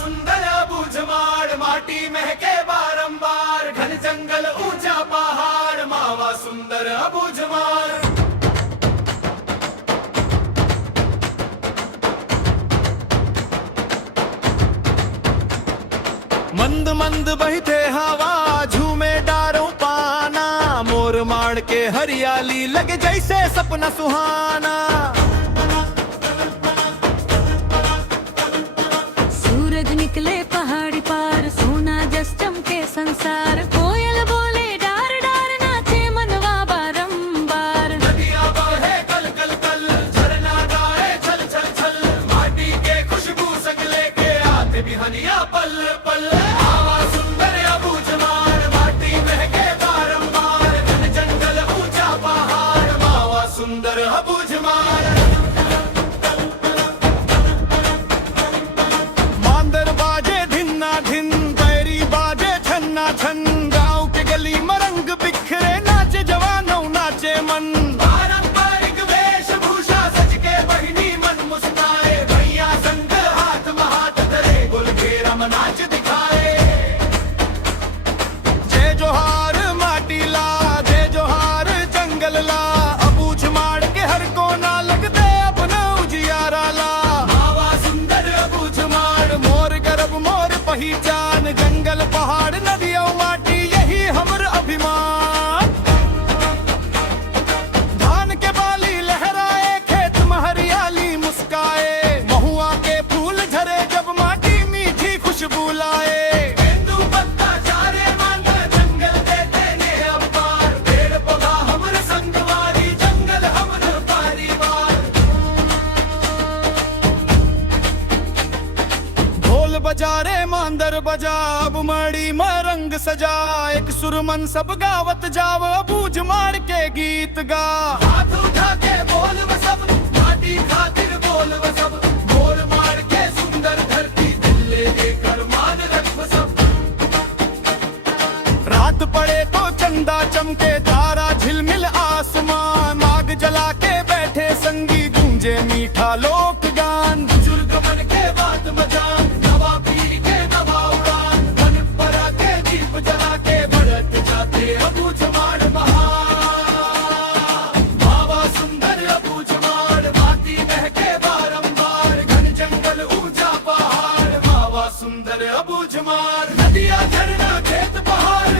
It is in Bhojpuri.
सुंदर अबूझमाड़, माटी महके बारंबार, घन जंगल ऊंचा पहाड़, मावा सुंदर अबूझमाड़। मंद मंद बहते हवा, झूमे डारों पाना, मोर माड़ के हरियाली लगे जैसे सपना सुहाना। सूरज निकले पहाड़ी पार, सोना जस चमके संसार, कोयल बोले डार डार, नाचे मनवा बारंबार। नदियां बहे कल कल कल, झरना गाए छल छल छल, माटी के खुशबू संग लेके आते बिहनिया पल पल। मावा सुंदर अबूझमाड़, माटी महके बारंबार, घन जंगल ऊंचा पहाड़, मावा सुंदर अबूझमाड़। मांदर बाजे धिन्ना धिन, बैरी बाजे छन्ना छन, गांव के गली मरंग बिखरे, नाचे जवानों नाचे मन। पारंपरिक वेशभूषा सज के बहिनी मन मुस्काए, भैया संग हाथ हाथ धरे, गुल घेरम नाच दिखाए। जय जोहार माटी ला, जय जोहार जंगल ला, अबूझमाड़ के हर कोना लग दे अपना उजियारा ला। मावा सुंदर अबूझमाड़, मोर गर्व मोर पहचान, जंगल पहाड़ नदियों माटी यही हमर अभिमान। धान के बाली लहराए, खेत में हरियाली मुस्काए, महुआ के फूल झरे जब माटी मीठी खुशबू लाए। तेंदू पत्ता चारे मांदा, जंगल देते ने अवतार, पेड़ पौधा हमर संगवारी, जंगल हमर परिवार। ढोल बजा रे मांदर बजा, अब मड़ी में रंग सजा, एक सुरमन सब गावत जाव, अबूझमाड़ के गीत गा। हाथ उठा के बोल व सब, माटी खातिर बोल व सब, मोर माड़ के सुंदर धरती, दिल लेकर मान रख व सब। रात पड़े तो चंदा चमके, तारा झिलमिल आसमान, माग जला के बैठे संगी, गूंजे मीठा लोक गान। बुजुर्ग मन के बात मजान, नवा पीर के नवा उड़ान, मन परा के दीप जला के, बढ़त जाते अबूझमाड़ महान। मावा सुंदर अबूझमाड़, माटी महके बारंबार, घन जंगल ऊंचा पहाड़, मावा सुंदर अबूझमाड़। नदियां झरना खेत पहाड़,